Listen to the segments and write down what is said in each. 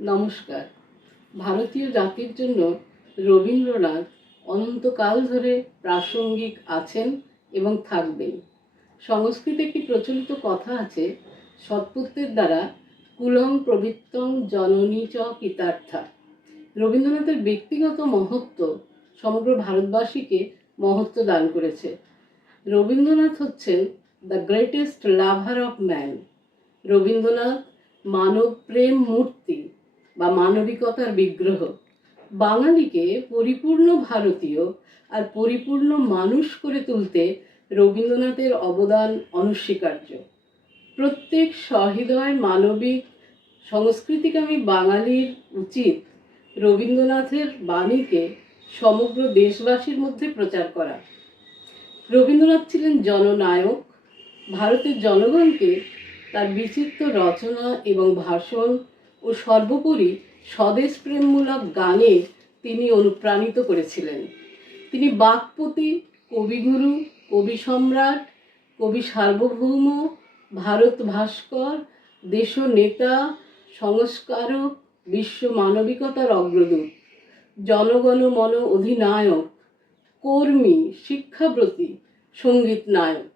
নমস্কার। ভারতীয় জাতির জন্য রবীন্দ্রনাথ অনন্তকাল ধরে প্রাসঙ্গিক আছেন এবং থাকবেন। সংস্কৃতে একটি প্রচলিত কথা আছে, সৎপুত্রের দ্বারা কুলং প্রবৃত্তং জননী চ কৃতার্থা। রবীন্দ্রনাথের ব্যক্তিগত মহত্ব সমগ্র ভারতবাসীকে মহত্ব দান করেছে। রবীন্দ্রনাথ হচ্ছেন the greatest lover of man. Rabindranath মানব প্রেম মূর্তি বা মানবিকতার বিগ্রহ। বাঙালিকে পরিপূর্ণ ভারতীয় আর পরিপূর্ণ মানুষ করে তুলতে রবীন্দ্রনাথের অবদান অনস্বীকার্য। প্রত্যেক সহৃদয় মানবিক সংস্কৃতিকামী বাঙালির উচিত রবীন্দ্রনাথের বাণীকে সমগ্র দেশবাসীর মধ্যে প্রচার করা। রবীন্দ্রনাথ ছিলেন জননায়ক। ভারতের জনগণকে তার বিচিত্র রচনা এবং ভাষণ ও সর্বোপরি স্বদেশপ্রেমমূলক গানে তিনি অনুপ্রাণিত করেছিলেন। তিনি বাক্পতি, কবিগুরু, কবি সম্রাট, কবি সার্বভৌম, ভারত ভাস্কর, দেশনেতা, সংস্কারক, বিশ্ব মানবিকতার অগ্রদূত, জনগণ মন অধিনায়ক, কর্মী, শিক্ষাব্রতী, সঙ্গীত নায়ক।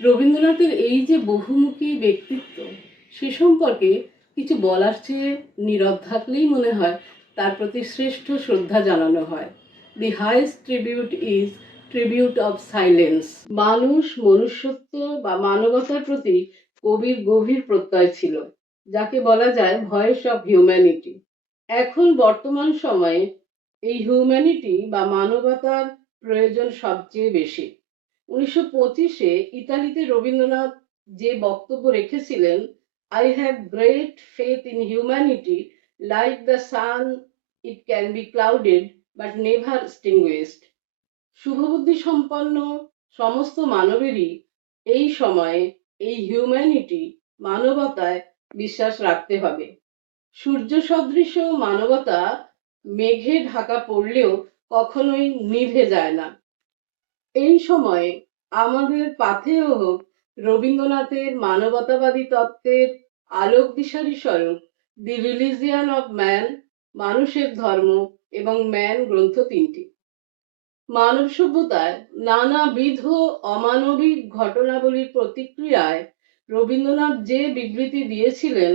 রবীন্দ্রনাথের এই যে বহুমুখী ব্যক্তিত্ব, সে সম্পর্কে কিছু বলার চেয়ে নীরব থাকলেই মনে হয় তার প্রতি শ্রেষ্ঠ শ্রদ্ধা জানানো হয়। The highest tribute is tribute of silence. মানুষ, মনুষ্যত্ব বা মানবতার প্রতি কবির গভীর প্রত্যয় ছিল, যাকে বলা যায় ভয়েস অফ হিউম্যানিটি। এখন বর্তমান সময়ে এই হিউম্যানিটি বা মানবতার প্রয়োজন সবচেয়ে বেশি। 1925-এ ইতালিতে রবীন্দ্রনাথ যে বক্তব্য রেখেছিলেন, I have great faith in humanity, like the sun it can be clouded but never extinguished. শুভবুদ্ধি সম্পন্ন সমস্ত মানবেরই এই সময়ে এই হিউম্যানিটি, মানবতায় বিশ্বাস রাখতে হবে। সূর্য সদৃশ মানবতা মেঘে ঢাকা পড়লেও কখনোই নিভে যায় না। এই সময়ে আমাদের পাথেয় হোক রবীন্দ্রনাথের মানবতাবাদী তত্ত্বের আলোক দিশারি স্বরূপ দি রিলিজিয়ান অফ ম্যান, মানুষের ধর্ম এবং ম্যান গ্রন্থ তিনটি। মানব সভ্যতায় নানাবিধ অমানবিক ঘটনাবলীর প্রতিক্রিয়ায় রবীন্দ্রনাথ যে বিবৃতি দিয়েছিলেন,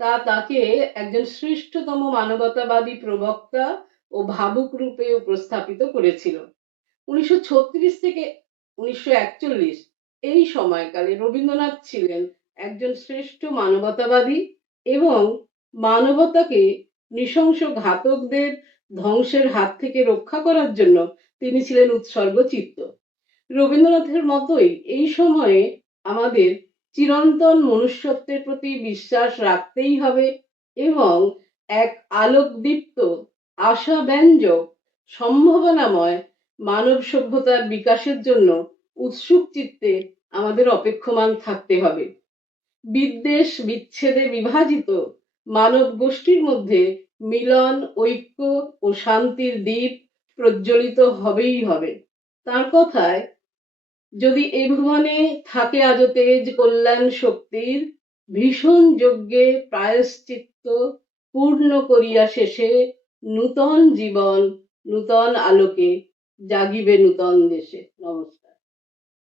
তা তাকে একজন শ্রেষ্ঠতম মানবতাবাদী প্রবক্তা ও ভাবুক রূপে উপস্থাপিত করেছিল। 1936 থেকে 1941 এই সময়কালে রবীন্দ্রনাথ ছিলেন একজন শ্রেষ্ঠ মানবতাবাদী এবং মানবতাকে নৃশংস ঘাতকদের ধ্বংসের হাত থেকে রক্ষা করার জন্য তিনি ছিলেন উৎসর্গচিত্ত। রবীন্দ্রনাথের মতোই এই সময়ে আমাদের চিরন্তন মনুষ্যত্বের প্রতি বিশ্বাস রাখতেই হবে এবং এক আলোকদীপ্ত, আশাব্যঞ্জক, সম্ভাবনাময় মানব সভ্যতার বিকাশের জন্য উৎসুক চিত্তে আমাদের অপেক্ষমান থাকতে হবে। বিদ্বেষ বিচ্ছেদে বিভাজিত মানব গোষ্ঠীর মধ্যে মিলন, ঐক্য ও শান্তির দীপ প্রজ্বলিত হবেই হবে। তার কথায়, যদি এ ভুবনে থাকে আজো তেজ কল্যাণ শক্তির, ভীষণ যজ্ঞে প্রায়শ্চিত্ত পূর্ণ করিয়া শেষে নূতন জীবন নূতন আলোকে জাগিবে নূতন দেশে। নমস্কার।